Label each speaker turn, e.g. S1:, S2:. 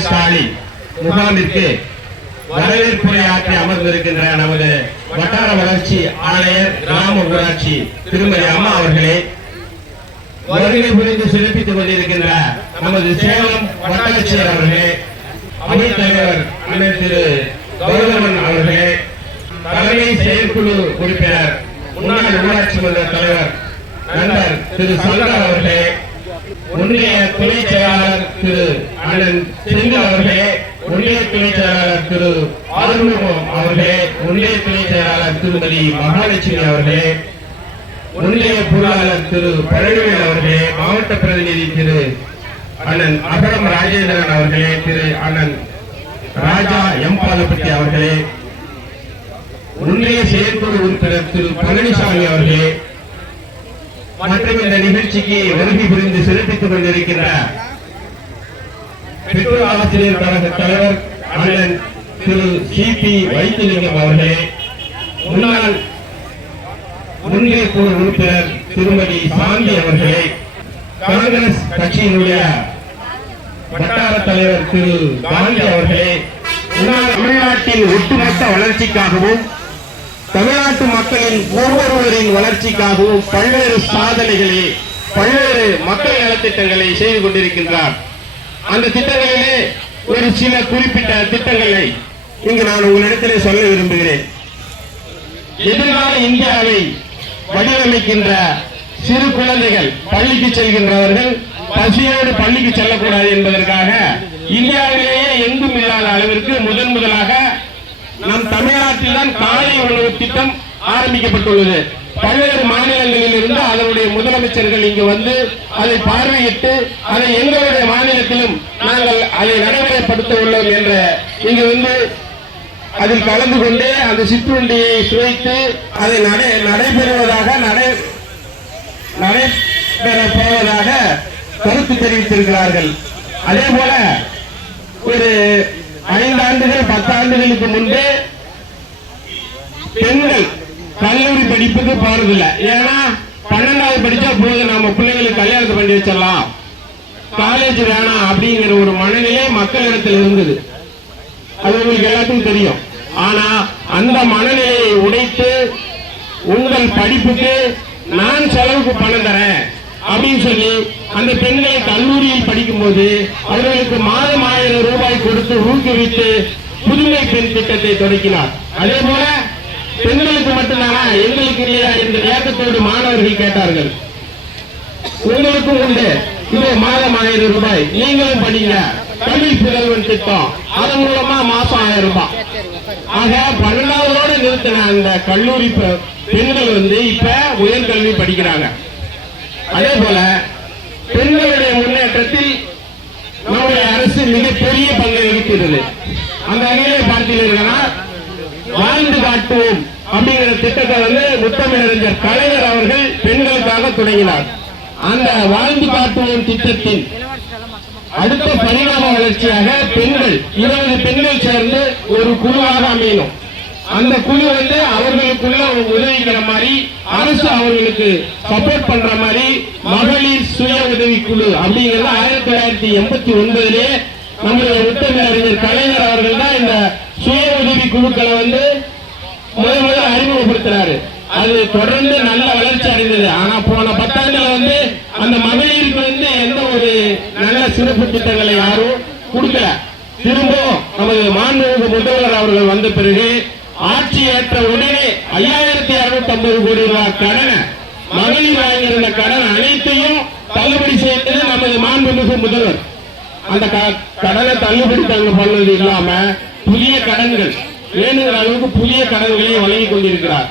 S1: ஸ்டாலின் முகாமிற்கு வரவேற்புரையாற்றி அமர்ந்திருக்கின்ற நமது வட்டார வளர்ச்சி ஆணையர் கிராம ஊராட்சி திருமதி அம்மா அவர்களே வருகை புரிந்து சிறப்பித்துக் கொண்டிருக்கின்ற நமது சேலம் வட்டாட்சியர் அவர்களே அவைத்தலைவர் அண்ணன் திரு கௌரவன் அவர்களே தலைமை செயற்குழு உறுப்பினர் முன்னாள் ஊராட்சி மன்ற தலைவர் நண்பர் திரு சங்கர் அவர்களே ஒன்றிய துணை செயலாளர் திரு அண்ணன் செந்தில் அவர்களே ஒன்றிய துணை செயலாளர் திரு ஆறுமுகம் அவர்களே ஒன்றிய துணை செயலாளர் திருமதி மகாலட்சுமி அவர்களே ஒன்றிய பொருளாளர் திரு பழனிவேல் அவர்களே மாவட்ட பிரதிநிதி திரு அண்ணன் அகரம் ராஜேந்திரன் அவர்களே திரு அண்ணன் ராஜா எம் பாலப்பட்டி அவர்களே ஒன்றிய செயற்குழு உறுப்பினர் திரு பழனிசாமி அவர்களே மற்றும் இந்த நிகழ்ச்சிக்கு வருகை புரிந்து சிறப்பித்துக் கொண்டிருக்கின்ற பெற்றோர் ஆசிரியர் கழக தலைவர் அண்ணன் திரு சி பி வைத்திலிங்கம் அவர்களே முன்னாள் ஒன்றிய குழு உறுப்பினர் திருமதி சாந்தி அவர்களே காங்கிரஸ் கட்சியினுடைய வட்டார தலைவர் திரு காந்தி அவர்களே தமிழ்நாட்டின் ஒட்டுமொத்த வளர்ச்சிக்காகவும் தமிழ்நாட்டு மக்களின் ஒவ்வொருவரின் வளர்ச்சிக்காகவும் பல்வேறு சாதனைகளை பல்வேறு மக்கள் நலத்திட்டங்களை செய்து கொண்டிருக்கின்றார். அந்த திட்டங்களிலே ஒரு சில குறிப்பிட்ட திட்டங்களை இங்கு நான் உங்களிடத்திலே சொல்ல விரும்புகிறேன். எதிர்கால இந்தியாவை வடிவமைக்கின்ற சிறு குழந்தைகள் பள்ளிக்கு செல்கின்றவர்கள் பசியோடு பள்ளிக்கு செல்லக்கூடாது என்பதற்காக இந்தியாவிலேயே எங்கும் இல்லாத அளவிற்கு முதன் முதலாக நம் தமிழ்நாட்டில் தான் காலை உணவு திட்டம் ஆரம்பிக்கப்பட்டுள்ளது. பல்வேறு மாநிலங்களில் இருந்து அதனுடைய முதலமைச்சர்கள் இங்கு வந்து அதை பார்வையிட்டு அதை எங்களுடைய மாநிலத்திலும் நாங்கள் அதை நடைமுறைப்படுத்த உள்ளோம் என்ற இங்கு வந்து அதில் கலந்து கொண்டு அந்த சிற்றுண்டியை சுவைத்து அதை நடை நடைபெறுவதாக நடை நடைபெற போவதாக கருத்து தெரிவித்திருக்கிறார்கள். அதே போல ஒரு ஐந்து ஆண்டுகள் பத்து ஆண்டுகளுக்கு முன்பே கல்லூரி படிப்புக்கு போறதில்லை. ஏன்னா பன்னெண்டாவது படிச்சா போதும். நம்ம பிள்ளைங்களுக்கு கல்யாணத்தை பண்ணி வச்சிடலாம். காலேஜ் வேணாம் அப்படிங்கிற ஒரு மனநிலை மக்களிடத்தில் இருந்தது. அது உங்களுக்கு எல்லாத்துக்கும் தெரியும். ஆனா அந்த மனநிலையை உடைத்து உங்கள் படிப்புக்கு நான் செலவுக்கு பணம் தரேன் அப்படின்னு சொல்லி அந்த பெண்களை கல்லூரியில் படிக்கும்போது அவர்களுக்கு மாதம் ஆயிரம் ரூபாய் கொடுத்து ஊக்குவித்து புதுமை பெண் திட்டத்தை தொடக்கினார். அதே போல பெண்களுக்கு மட்டும்தானா எங்களுக்கு இல்லையா? என்ற ஏக்கத்தோடு மாணவர்கள் கேட்டார்கள். உங்களுக்கும் உண்டு. இது மாதம் ஆயிரம் ரூபாய். நீங்களும் படிங்க. கல்வி புதல்வன் திட்டம். அதன் மூலமா மாசம் ஆயிரம் ரூபாய். ஆக பன்னெண்டாவதோடு நிறுத்தின அந்த கல்லூரி பெண்கள் வந்து இப்ப உயர்கல்வி படிக்கிறாங்க. அதே போல பெண்களுடைய முன்னேற்றத்தில் நம்முடைய அரசு மிகப்பெரிய பங்கு வகிக்கிறது அந்த வகையிலே பார்த்தீங்கன்னா வாழ்ந்து காட்டுவோம் அப்படிங்கிற திட்டத்தை வந்து முத்தமிழறிஞர் கலைஞர் அவர்கள் பெண்களுக்காக தொடங்கினார் அந்த வாழ்ந்து காட்டுவோம் திட்டத்தின் அடுத்த பரிணாம வளர்ச்சியாக பெண்கள் இருபது பெண்கள் சேர்ந்து ஒரு குழுவாக அமையணும். அந்த குழு வந்து அவர்களுக்குள்ள உதவிக்கிற மாதிரி அரசு அவர்களுக்கு சப்போர்ட் பண்ற மாதிரி மகளிர் சுய உதவி குழு அப்படிங்கிறது ஆயிரத்தி தொள்ளாயிரத்தி எண்பத்தி ஒன்பதுலயே நம்முடைய உத்தரவியறிஞர் கலைஞர் அவர்கள் தான் இந்த குழுக்களை வந்து முதல் முதல்ல அறிமுகப்படுத்தினாரு. அது தொடர்ந்து நல்ல வளர்ச்சி அடைந்தது. ஆனா போன பத்தாண்டுல வந்து அந்த மகளிருக்கு வந்து எந்த ஒரு நல்ல சிறப்பு திட்டங்களை யாரும் கொடுக்கல. திரும்பவும் நமது மாண்புமிகு முதல்வர் அவர்கள் வந்த பிறகு ஆட்சி ஏற்ற உடனே ஐயாயிரத்தி அறுநூத்தி ஐம்பது கோடி ரூபாய் கடனை மகளிர் வாங்கியிருந்த கடன் அனைத்தையும் தள்ளுபடி செய்தது நமது மாண்புமிகு முதல்வர். அந்த க- கடனை தள்ளுபடி தங்க பண்ணது இல்லாம புதிய கடன்கள் வேணுங்கிற அளவுக்கு புதிய கனவுகளை வழங்கி கொண்டிருக்கிறார்.